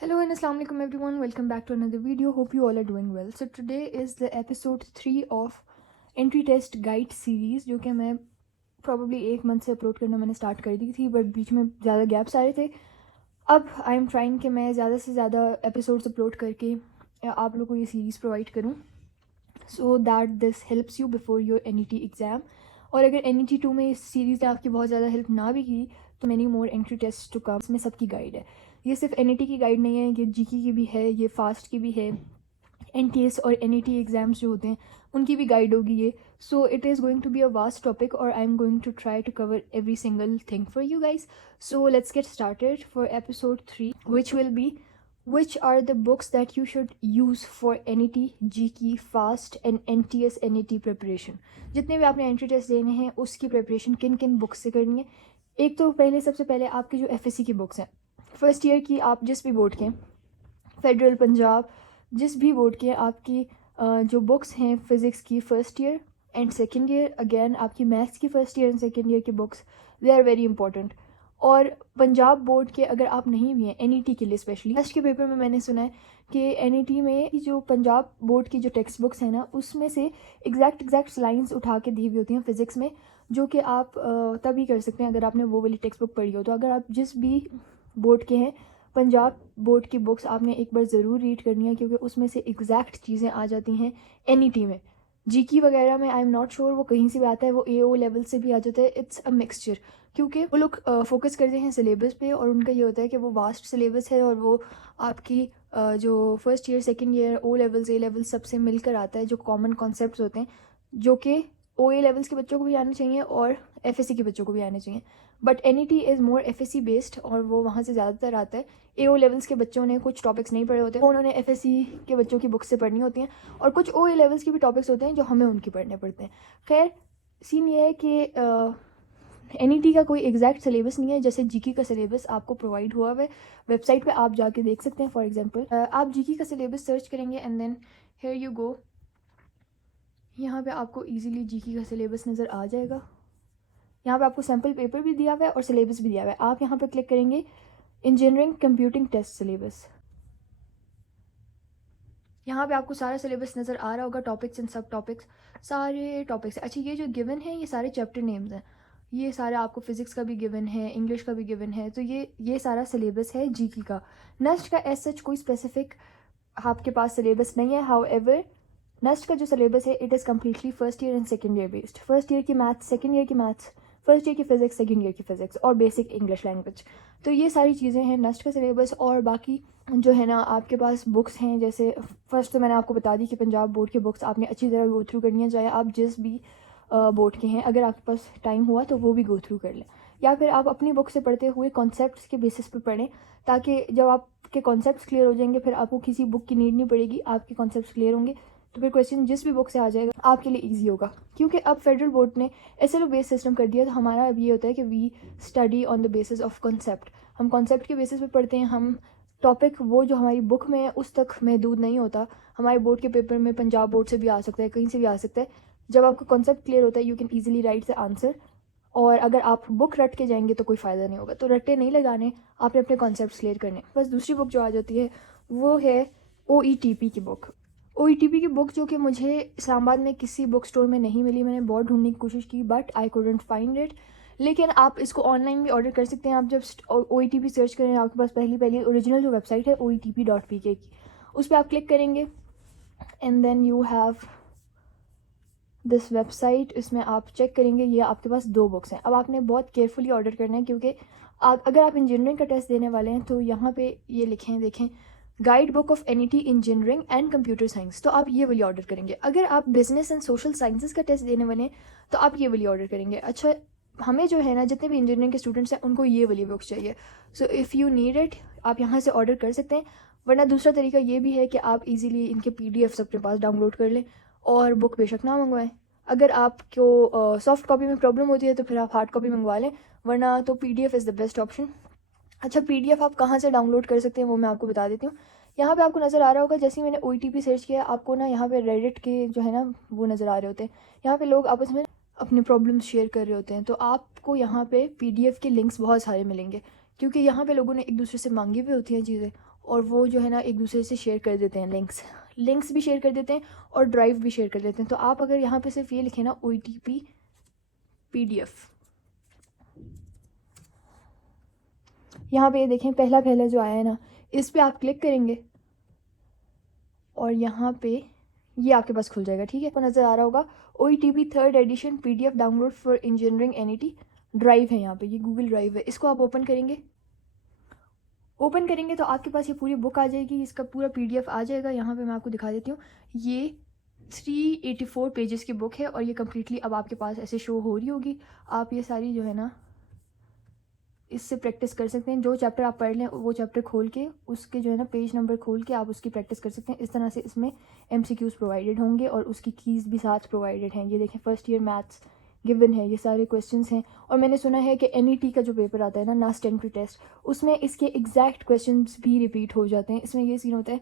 Hello and assalamu alaikum everyone. Welcome back to another video. Hope you all are doing well. So today is the episode 3 of entry test guide series जो कि मैं probably 1 month से upload करना मैंने start कर दी थी, but बीच में ज़्यादा गैप्स आ रहे थे. अब आई एम ट्राइंग कि मैं ज़्यादा से ज़्यादा एपिसोड्स अपलोड करके आप लोगों को ये सीरीज़ प्रोवाइड करूँ so that this helps you before your NET exam. और अगर NET 2 में इस सीरीज़ ने आपकी बहुत ज़्यादा हेल्प ना भी की तो many more entry test to come. इसमें सबकी गाइड है. ये सिर्फ NET की गाइड नहीं है, ये GK की भी है, ये फास्ट की भी है, NTS और NET एग्ज़ाम्स जो होते हैं उनकी भी गाइड होगी ये. So it is going to be a vast topic और I am going to try to cover every single thing for you guys. So let's get started for episode 3 which will be which are the books that you should use for NET, GK, FAST and NTS NET preparation. जितने भी आपने entry test देने हैं उसकी preparation किन किन books से करनी है. एक तो सबसे पहले आपकी जो FSC की बुक्स हैं फर्स्ट ईयर की, आप जिस भी बोर्ड के हैं, फेडरल, पंजाब, जिस भी बोर्ड के, आपकी जो बुक्स हैं फिज़िक्स की first year and second year, again आपकी मैथ्स की first year and second year की books, they are very important. और पंजाब बोर्ड के अगर आप नहीं भी हैं NET के लिए स्पेशली, फर्स्ट के पेपर में मैंने सुना है कि NET में जो पंजाब बोर्ड की जो टेक्स्ट बुक्स हैं ना उसमें से एग्जैक्ट लाइंस उठा के दी हुई होती हैं फिज़िक्स में, जो कि आप तभी कर सकते हैं अगर आपने वो वाली टेक्स्ट बुक पढ़ी हो. तो अगर आप जिस भी बोर्ड के हैं, पंजाब बोर्ड की बुक्स आपने एक बार ज़रूर रीड करनी है क्योंकि उसमें से एग्जैक्ट चीज़ें आ जाती हैं NET में. GK वगैरह में आई एम नॉट श्योर वो कहीं से भी आता है, वो AO लेवल से भी आ जाता है. इट्स अ मिक्सचर क्योंकि वो लोग फोकस करते हैं सिलेबस पे और उनका ये होता है कि वो वास्ट सिलेबस है और वो आपकी जो first year, second year, O levels, A levels सबसे मिलकर आता है, जो कॉमन कॉन्सेप्ट्स होते हैं जो कि OA लेवल्स के बच्चों को भी आने चाहिए और FSC के बच्चों को भी आने चाहिए. But NET is more FSC based और वो वहाँ से ज़्यादातर आता है. AO लेवल्स के बच्चों ने कुछ टॉपिक्स नहीं पढ़े होते, उन्होंने FSC के बच्चों की बुक से पढ़नी होती हैं, और कुछ OA लेवल्स के भी टॉपिक्स होते हैं जो हमें उनकी पढ़ने पड़ते हैं. खैर, सीन ये है कि NET का कोई एग्जैक्ट सिलेबस नहीं है. जैसे GK का सिलेबस आपको प्रोवाइड हुआ है वेबसाइट पे, आप जाके देख सकते हैं. फॉर एग्जांपल आप GK का सिलेबस सर्च करेंगे and then here you go, यहाँ पे आपको इजीली GK का सिलेबस नज़र आ जाएगा. यहाँ पे आपको सैम्पल पेपर भी दिया हुआ है और सिलेबस भी दिया हुआ है. आप यहाँ पे क्लिक करेंगे इंजीनियरिंग कंप्यूटिंग टेस्ट सिलेबस, यहाँ पे आपको सारा सिलेबस नज़र आ रहा होगा, टॉपिक्स एंड सब टॉपिक्स, सारे टॉपिक्स. अच्छा, ये जो गिवन है ये सारे चैप्टर नेम्स हैं, ये सारा आपको फिज़िक्स का भी गिवन है, इंग्लिश का भी गिवन है. तो ये सारा सिलेबस है GK का. नेक्स्ट का एज सच कोई स्पेसिफिक आपके पास सिलेबस नहीं है. हाउएवर नेक्स्ट का जो सिलेबस है it is completely first year and second year based. First year की मैथ्स, सेकेंड ईयर की मैथ्स, फर्स्ट ईयर की फ़िज़िक्स, सेकेंड ईयर की फ़िज़िक्स और बेसिक इंग्लिश लैंग्वेज. तो ये सारी चीज़ें हैं नेक्स्ट का सिलेबस. और बाकी जो है ना आपके पास बुक्स हैं, जैसे फर्स्ट तो मैंने आपको बता दी कि पंजाब बोर्ड की बुक्स आपने अच्छी तरह गो थ्रू करनी है, चाहे आप जिस भी बोर्ड के हैं. अगर आपके पास टाइम हुआ तो वो भी गो थ्रू कर लें, या फिर आप अपनी बुक से पढ़ते हुए कॉन्सेप्ट्स के बेसिस पे पढ़ें, ताकि जब आपके कॉन्सेप्ट्स क्लियर हो जाएंगे फिर आपको किसी बुक की नीड नहीं पड़ेगी. आपके कॉन्सेप्ट्स क्लियर होंगे तो फिर क्वेश्चन जिस भी बुक से आ जाएगा आपके लिए ईजी होगा. क्योंकि अब फेडरल बोर्ड ने SLO बेस्ड सिस्टम कर दिया, तो हमारा अब ये होता है कि we study on the basis of concept. हम कॉन्सेप्ट के बेसिस पे पढ़ते हैं. हम टॉपिक वो जो हमारी बुक में है उस तक महदूद नहीं होता. हमारे बोर्ड के पेपर में पंजाब बोर्ड से भी आ सकता है, कहीं से भी आ सकता है. जब आपका कॉन्सेप्ट क्लियर होता है you can easily right the answer. और अगर आप बुक रट के जाएंगे तो कोई फ़ायदा नहीं होगा. तो रट्टे नहीं लगाने, आपने अपने कॉन्सेप्ट क्लियर करने. बस दूसरी बुक जो आ जाती है वो है OETP की बुक. OETP की बुक जो कि मुझे इस्लामाबाद में किसी बुक स्टोर में नहीं मिली. मैंने बहुत ढूंढने की कोशिश की but I couldn't find it. लेकिन आप इसको ऑनलाइन भी ऑर्डर कर सकते हैं. आप जब OETP सर्च करें, आपके पास पहली ओरिजिनल जो वेबसाइट है oetp.pk की, उस पर आप क्लिक करेंगे and then you have this website. इसमें आप चेक करेंगे, ये आपके पास 2 बुक्स हैं. अब आपने बहुत केयरफुली ऑर्डर करना है क्योंकि अगर आप इंजीनियरिंग का टेस्ट देने वाले हैं तो यहाँ पे ये लिखे हैं, देखें, guide book of NET engineering and computer science. तो आप ये वाली ऑर्डर करेंगे. अगर आप बिजनेस एंड सोशल साइंसेस का टेस्ट देने वाले हैं तो आप ये वाली ऑर्डर करेंगे. अच्छा, हमें जो है ना जितने भी इंजीनियरिंग के स्टूडेंट्स हैं उनको ये वाली बुक्स चाहिए. So if you need it आप यहाँ से ऑर्डर कर सकते हैं. वरना दूसरा तरीका ये भी है कि आप इजीली इनके PDFs अपने पास डाउनलोड कर लें और बुक बेशक ना मंगवाएं. अगर आपको सॉफ्ट कॉपी में प्रॉब्लम होती है तो फिर आप हार्ड कॉपी मंगवा लें, वरना तो PDF is the best option. अच्छा, PDF आप कहाँ से डाउनलोड कर सकते हैं वो मैं आपको बता देती हूँ. यहाँ पे आपको नज़र आ रहा होगा, जैसे ही मैंने OETP सर्च किया आपको ना यहाँ पे रेडिट के जो है ना वो नज़र आ रहे होते हैं. यहाँ पे लोग आपस में अपने प्रॉब्लम्स शेयर कर रहे होते हैं. तो आपको यहाँ पे PDF के लिंक्स बहुत सारे मिलेंगे क्योंकि यहाँ पे लोगों ने एक दूसरे से मांगी हुई होती हैं चीज़ें और वो जो है ना एक दूसरे से शेयर कर देते हैं, लिंक्स भी शेयर कर देते हैं और ड्राइव भी शेयर कर देते हैं। तो आप अगर यहाँ पे सिर्फ ये लिखें ना OTP PDF, यहाँ पे ये देखें पहला जो आया है ना, इस पर आप क्लिक करेंगे और यहाँ पे ये आपके पास खुल जाएगा। ठीक है, आपको नज़र आ रहा होगा OETP 3rd edition PDF download for engineering NET drive है। यहाँ पे ये गूगल ड्राइव है, इसको आप ओपन करेंगे तो आपके पास ये पूरी बुक आ जाएगी, इसका पूरा PDF आ जाएगा। यहाँ पे मैं आपको दिखा देती हूँ, ये 384 पेजेस की बुक है और ये कम्प्लीटली अब आपके पास ऐसे शो हो रही होगी। आप ये सारी जो है ना इससे प्रैक्टिस कर सकते हैं, जो चैप्टर आप पढ़ लें वो चैप्टर खोल के उसके जो है ना पेज नंबर खोल के आप उसकी प्रैक्टिस कर सकते हैं। इस तरह से इसमें MCQs प्रोवाइडेड होंगे और उसकी कीज़ भी साथ प्रोवाइडेड हैं। ये देखें फर्स्ट ईयर मैथ्स गिवन है, ये सारे क्वेश्चंस हैं। और मैंने सुना है कि NET का जो पेपर आता है ना, लास्ट एंट्री टेस्ट, उसमें इसके एग्जैक्ट क्वेश्चंस भी रिपीट हो जाते हैं। इसमें ये सीन होता है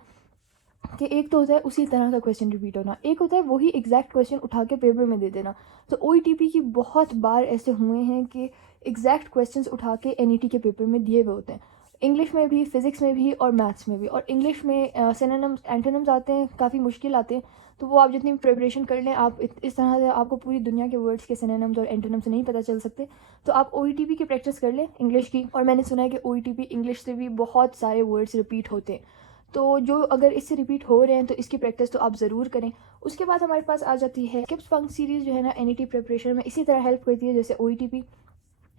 कि एक तो होता है उसी तरह का क्वेश्चन रिपीट होना, एक होता है वही एग्जैक्ट क्वेश्चन उठा के पेपर में दे देना। तो OETP की बहुत बार ऐसे हुए हैं कि एग्जैक्ट क्वेश्चंस उठा के NET के पेपर में दिए हुए होते हैं, इंग्लिश में भी, फिज़िक्स में भी और मैथ्स में भी। और इंग्लिश में सिनोनिम्स एंटोनिम्स आते हैं, काफ़ी मुश्किल आते हैं। तो वो आप जितनी प्रिपरेशन कर लें, आप इस तरह से आपको पूरी दुनिया के वर्ड्स के सिनोनिम्स और एंटोनिम्स नहीं पता चल सकते। तो आप OETP की प्रैक्टिस कर लें इंग्लिश की। और मैंने सुना है कि OETP इंग्लिश से भी बहुत सारे वर्ड्स रिपीट होते हैं, तो जो अगर इससे रिपीट हो रहे हैं तो इसकी प्रैक्टिस तो आप ज़रूर करें। उसके बाद हमारे पास आ जाती है किप्स फंक सीरीज़, जो है ना NET प्रिपरेशन में इसी तरह हेल्प करती है जैसे OETP,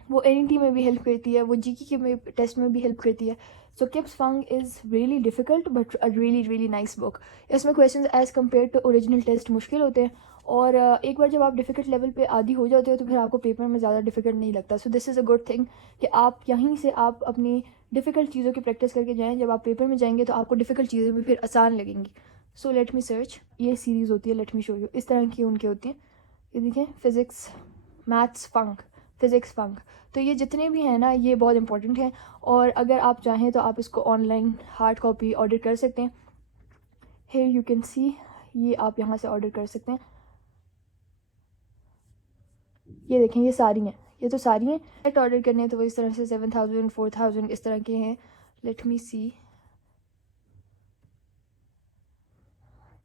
वो NET में भी हेल्प करती है, वो GK के में टेस्ट में भी हेल्प करती है। सो किप्स फंक is really difficult but a really nice book. इसमें questions as compare to original test मुश्किल होते हैं और एक बार जब आप डिफ़िकल्ट लेवल पे आदी हो जाते हो तो फिर आपको पेपर में ज़्यादा डिफ़िकल्ट नहीं लगता। So this is a good thing कि आप यहीं से आप अपनी डिफ़िकल्ट चीज़ों की प्रैक्टिस करके जाएँ, जब आप पेपर में जाएंगे तो आपको डिफ़िकल्ट चीज़ें भी फिर आसान लगेंगी। सो लेट मी सर्च, ये सीरीज़ होती है, लेट मी शो यू, इस तरह की उनकी होती हैं। ये देखें फिज़िक्स मैथ्स फंक, फिज़िक्स फंक। तो ये जितने भी हैं ना ये बहुत इंपॉर्टेंट हैं और अगर आप चाहें तो आप इसको ऑनलाइन हार्ड कॉपी ऑर्डर कर सकते हैं। हियर यू कैन सी, ये आप यहाँ से ऑर्डर कर सकते हैं। ये देखें ये सारी हैं, ये तो सारी हैं। सेट ऑर्डर करने हैं तो वो इस तरह से 7000 4000 इस तरह के हैं। लेट मी सी,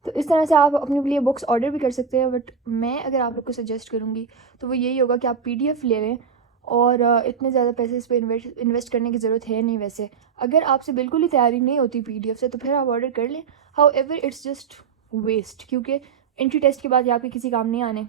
तो इस तरह से आप अपने लिए बुक्स ऑर्डर भी कर सकते हैं। बट मैं अगर आप लोग को सजेस्ट करूँगी तो वो यही होगा कि आप PDF ले लें और इतने ज़्यादा पैसे इस पर इन्वेस्ट करने की ज़रूरत है नहीं। वैसे अगर आपसे बिल्कुल ही तैयारी नहीं होती PDF से तो फिर आप ऑर्डर कर लें। However it's just waste, क्योंकि एंट्री टेस्ट के बाद ये आपके किसी काम नहीं आने।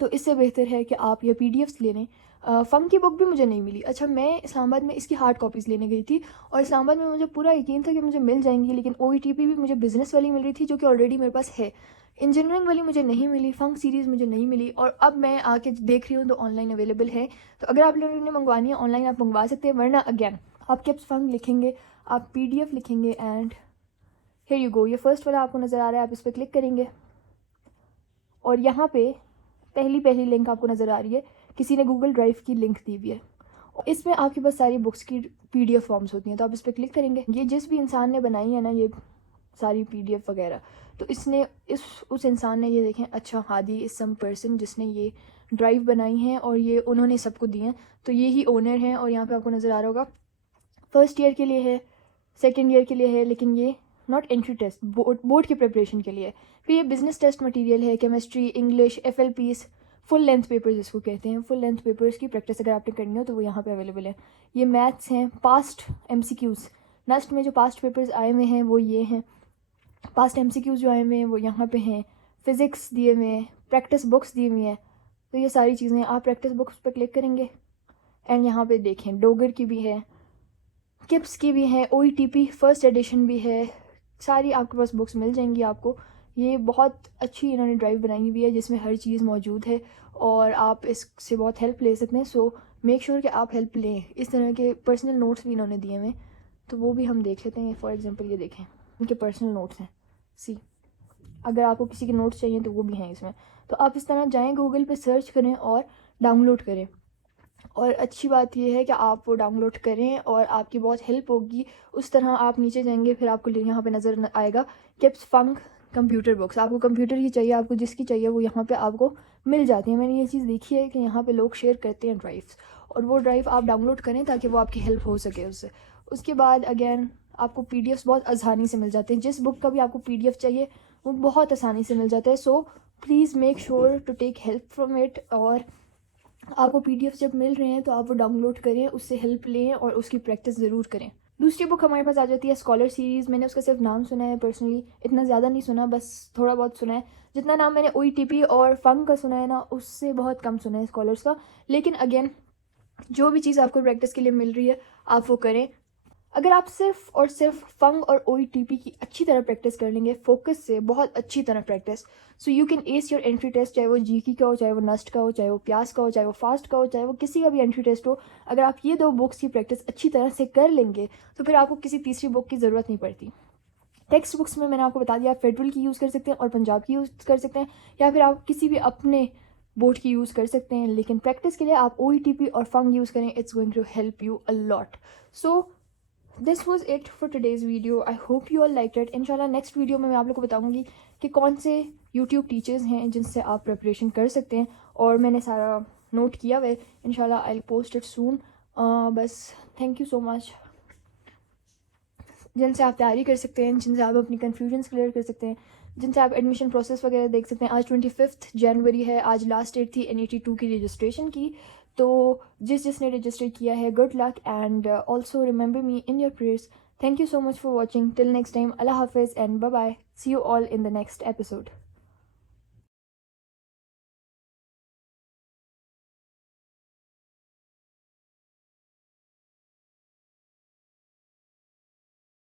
तो इससे बेहतर है कि आप ये PDFs ले लें। फ़ंक की बुक भी मुझे नहीं मिली। अच्छा, मैं इस्लामाबाद में इसकी हार्ड कॉपीज़ लेने गई थी और इस्लामाबाद में मुझे पूरा यकीन था कि मुझे मिल जाएंगी, लेकिन OETP भी मुझे बिज़नेस वाली मिल रही थी जो कि ऑलरेडी मेरे पास है। इंजीनियरिंग वाली मुझे नहीं मिली, फ़ंक सीरीज़ मुझे नहीं मिली। और अब मैं आके देख रही हूँ तो ऑनलाइन अवेलेबल है। तो अगर आप लोगों ने मंगवानी है ऑनलाइन आप मंगवा सकते हैं, वरना अगैन आप किप्स फंक लिखेंगे, आप PDF लिखेंगे एंड हियर यू गो। ये फर्स्ट वाला आपको नज़र आ रहा है, आप इस पर क्लिक करेंगे और यहाँ पे पहली लिंक आपको नज़र आ रही है, किसी ने गूगल ड्राइव की लिंक दी हुई है। इसमें आपके पास सारी बुक्स की PDF फॉर्म्स होती हैं, तो आप इस पर क्लिक करेंगे। ये जिस भी इंसान ने बनाई है ना ये सारी PDF वगैरह, तो इसने उस इंसान ने, ये देखें, अच्छा हादी इज सम पर्सन जिसने ये ड्राइव बनाई है और ये उन्होंने सबको दी हैं, तो ये ही ओनर हैं। और यहाँ पे आपको नज़र आ रहा होगा फर्स्ट ईयर के लिए है, सेकेंड ईयर के लिए है, लेकिन ये नॉट एंट्री टेस्ट, बोर्ड की प्रिपरेशन के लिए। फिर ये बिजनेस टेस्ट मटेरियल है, chemistry, English, FLPs, full length papers जिसको कहते हैं। फुल लेंथ पेपर्स की प्रैक्टिस अगर आपने करनी हो तो वो यहाँ पे अवेलेबल है। ये मैथ्स हैं, पास्ट MCQs, नेक्स्ट में जो पास्ट पेपर्स आए हुए हैं वो ये हैं। पास्ट MCQs जो आए हुए हैं वो यहाँ पे हैं। फ़िज़िक्स दिए हुए हैं, प्रैक्टिस बुक्स दी हुई हैं। तो ये सारी चीज़ें आप प्रैक्टिस बुक्स पर क्लिक करेंगे एंड यहाँ पे देखें डोगर की भी है, किप्स की भी है, OETP फर्स्ट एडिशन भी है। सारी आपके पास बुक्स मिल जाएंगी आपको। ये बहुत अच्छी इन्होंने ड्राइव बनाई हुई है जिसमें हर चीज़ मौजूद है और आप इससे बहुत हेल्प ले सकते हैं। सो मेक श्योर कि आप हेल्प लें। इस तरह के पर्सनल नोट्स भी इन्होंने दिए हुए, तो वो भी हम देख लेते हैं। फॉर एग्जांपल ये देखें, इनके पर्सनल नोट्स हैं। सी, अगर आपको किसी के नोट्स चाहिए तो वो भी हैं इसमें। तो आप इस तरह जाएँ, गूगल पे सर्च करें और डाउनलोड करें। और अच्छी बात यह है कि आप वो डाउनलोड करें और आपकी बहुत हेल्प होगी। उस तरह आप नीचे जाएंगे, फिर आपको यहाँ पे नज़र आएगा किप्स फंक कंप्यूटर बुक्स। आपको कंप्यूटर की चाहिए, आपको जिसकी चाहिए वो यहाँ पे आपको मिल जाती है। मैंने ये चीज़ देखी है कि यहाँ पे लोग शेयर करते हैं ड्राइव्स, और वो ड्राइव आप डाउनलोड करें ताकि वो आपकी हेल्प हो सके उससे। उसके बाद अगेन आपको पीडीएफ्स बहुत आसानी से मिल जाते हैं। जिस बुक का भी आपको पीडीएफ चाहिए वो बहुत आसानी से मिल जाता है। So please make sure to take help from it. और आपको पीडीएफ जब मिल रहे हैं तो आप वो डाउनलोड करें, उससे हेल्प लें और उसकी प्रैक्टिस ज़रूर करें। दूसरी बुक हमारे पास आ जाती है स्कॉलर सीरीज़। मैंने उसका सिर्फ नाम सुना है, पर्सनली इतना ज़्यादा नहीं सुना, बस थोड़ा बहुत सुना है। जितना नाम मैंने ओईटीपी और फंग का सुना है ना, उससे बहुत कम सुना है स्कॉलर्स का। लेकिन अगेन, जो भी चीज़ आपको प्रैक्टिस के लिए मिल रही है आप वो करें। अगर आप सिर्फ और सिर्फ फंग और ओईटीपी की अच्छी तरह प्रैक्टिस कर लेंगे, फोकस से बहुत अच्छी तरह practice, so you can ace your entry test, चाहे वो जीके का हो, चाहे वो नस्ट का हो, चाहे वो प्यास का हो, चाहे वो फास्ट का हो, चाहे वो किसी का भी एंट्री टेस्ट हो। अगर आप ये 2 बुक्स की प्रैक्टिस अच्छी तरह से कर लेंगे तो फिर आपको किसी तीसरी बुक की ज़रूरत नहीं पड़ती। टेक्स्ट बुक्स में मैंने आपको बता दिया, आप फेडरल की यूज़ कर सकते हैं और पंजाब की यूज़ कर सकते हैं, या फिर आप किसी भी अपने बोर्ड की यूज़ कर सकते हैं। लेकिन प्रैक्टिस के लिए आप ओईटीपी और फंग यूज़ करें, it's going to help you a lot. So this was it for today's video. I hope you all like it. इंशाल्लाह नेक्स्ट वीडियो में मैं आप लोग को बताऊंगी कि कौन से यूट्यूब टीचर्स हैं जिनसे आप प्रिपरेशन कर सकते हैं, और मैंने सारा नोट किया हुआ है। इंशाल्लाह आई विल पोस्ट इट सून। बस थैंक यू सो मच। जिनसे आप तैयारी कर सकते हैं, जिनसे आप अपनी कन्फ्यूजन्स क्लियर कर सकते हैं, जिनसे आप एडमिशन प्रोसेस वगैरह देख सकते हैं। आज 25 जनवरी है, आज लास्ट डेट थी NET2 की रजिस्ट्रेशन की। तो जिसने रजिस्टर किया है, good luck and also remember me in your prayers. Thank you so much for watching. Till next time, अल्लाह हाफिज़ and bye bye. See you all in the next episode.